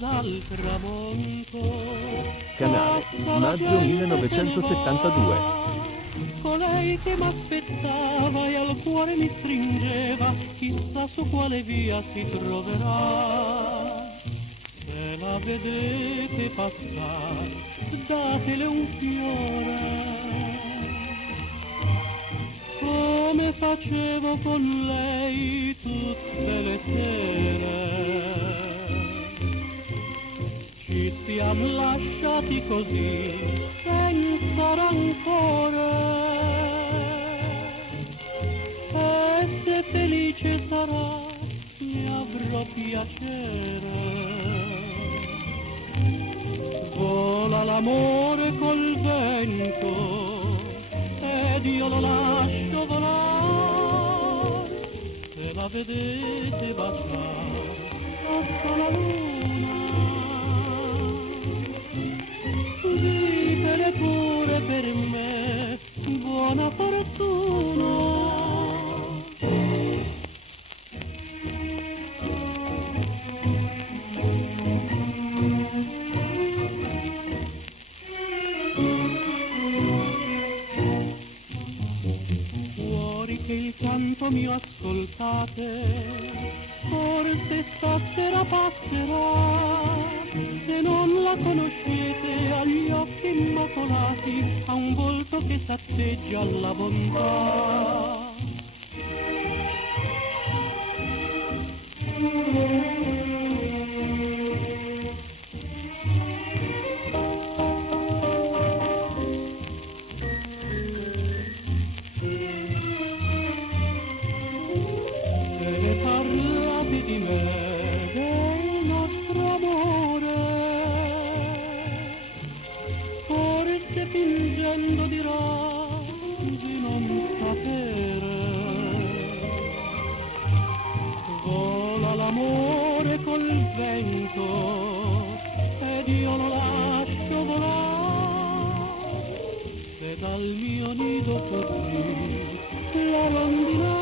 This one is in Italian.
dal tramonto. Canale, maggio 1972. Colei che m'aspettava e al cuore mi stringeva, chissà su quale via si troverà. Se la vedete passare, datele un fiore, come facevo con lei tutte le sere. Ci siamo lasciati così, senza rancore, e se felice sarà, ne avrò piacere. Vola l'amore col vento, ed io lo lascio volare. Se la vedete baciare sotto la luna, ditele pure per me, buona fortuna. Fuori che il canto mio ascoltate, forse stasera passerà. Se non la conoscete, ha gli occhi immacolati, ha un volto che s'atteggia alla bontà. Se ne parlate di me, del nostro amore, forse fingendo dirà di non sapere. Vola l'amore col vento, ed io lo lascio volare. Se dal mio nido così la rondine